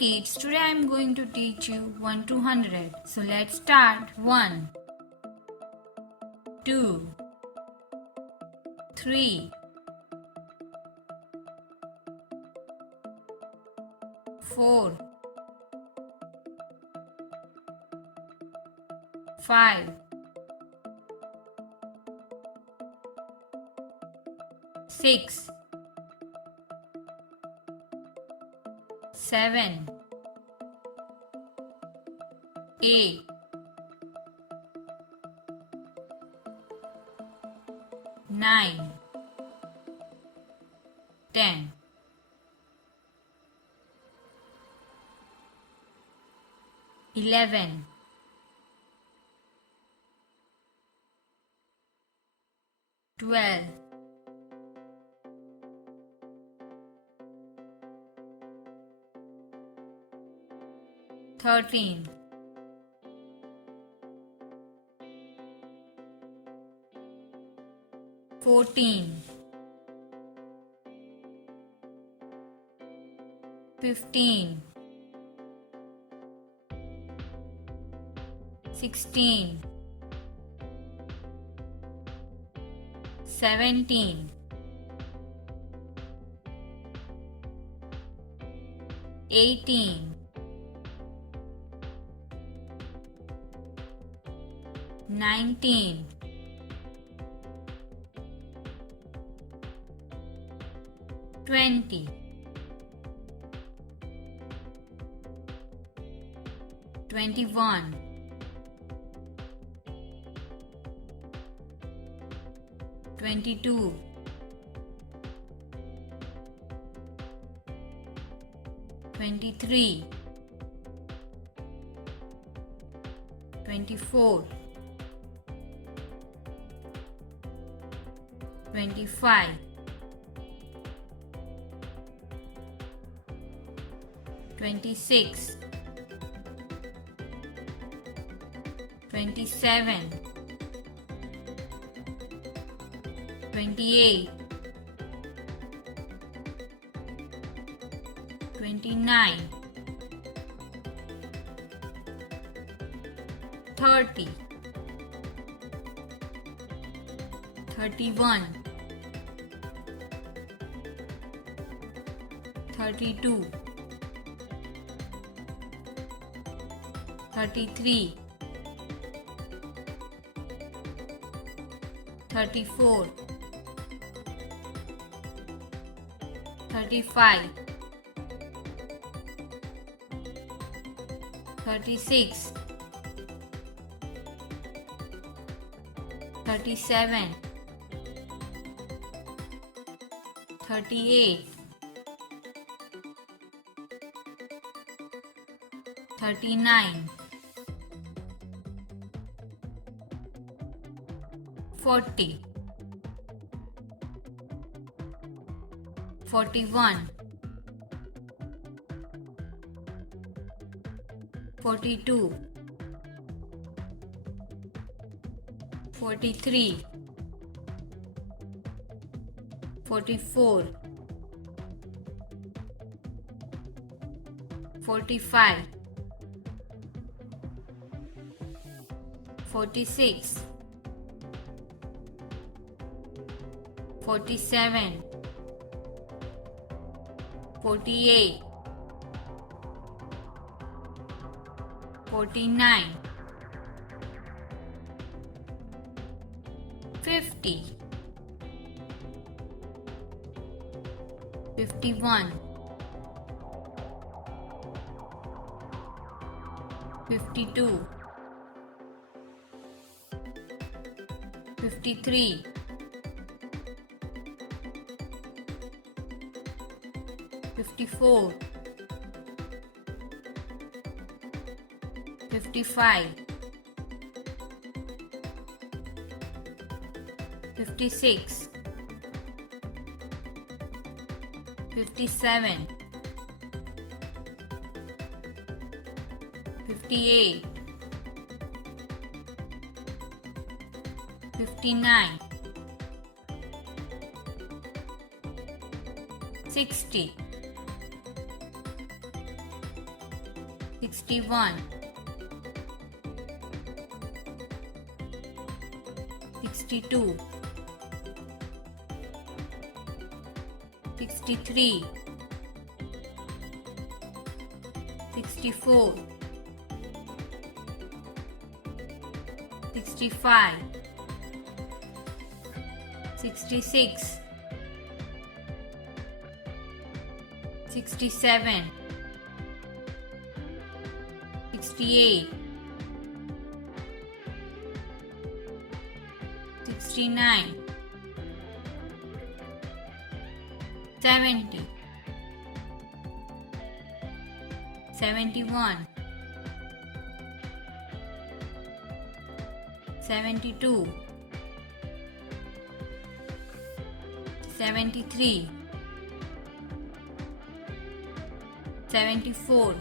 kids, today I am going to teach you 1 to 100. So let's start. 1, 2, 3, 4, 5, 6, 7, 8, 9, 10, 11, 12, 13, 14, 15, 16, 17, 18, 19, 20, 21, 22, 23, 24, 25, 26, 27, 28, 29, 30, 31, 32, 33, 34, 35, 36, 37, 38, 39, 40, 41, 42, 43, 44, 45, 46, 47, 48, 49, 50, 51, 52, 53, 54, 55, 56, 57, 58, 59, 60, 61, 62, 63, 64, 65, 66, 67, 68, 69, 70, 71, 72, 73, 74,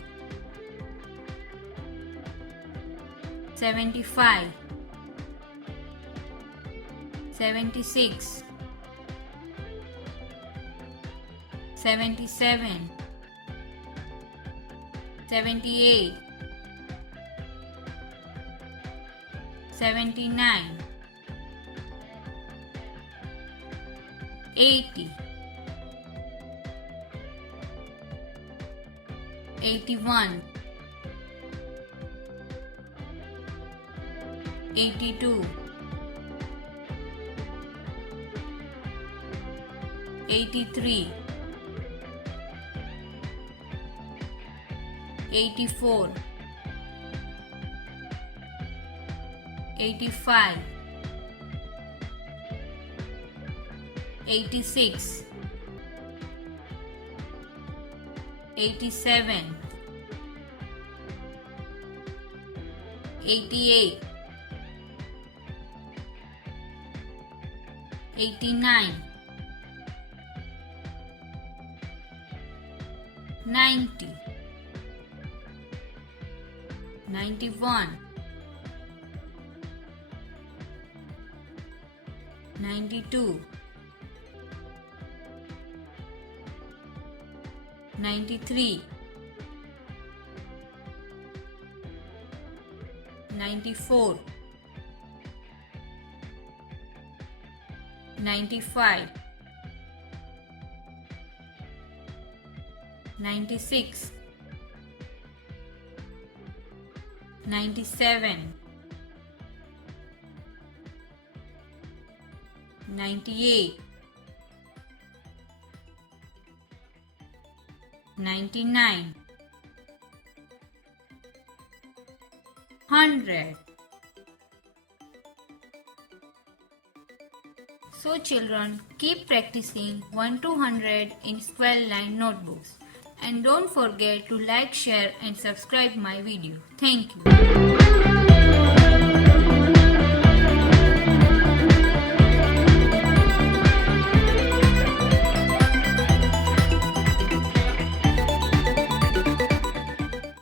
75, 76, 77, 78, 79, 80, 81, 82, 83, 84, 85, 86, 87, 88, 89, 90, 91, 92, 93, 94, 95, 96, 97, 98, 99, 100. So children, keep practicing 1 to 100 in square line notebooks. And don't forget to like, share and subscribe my video. Thank you.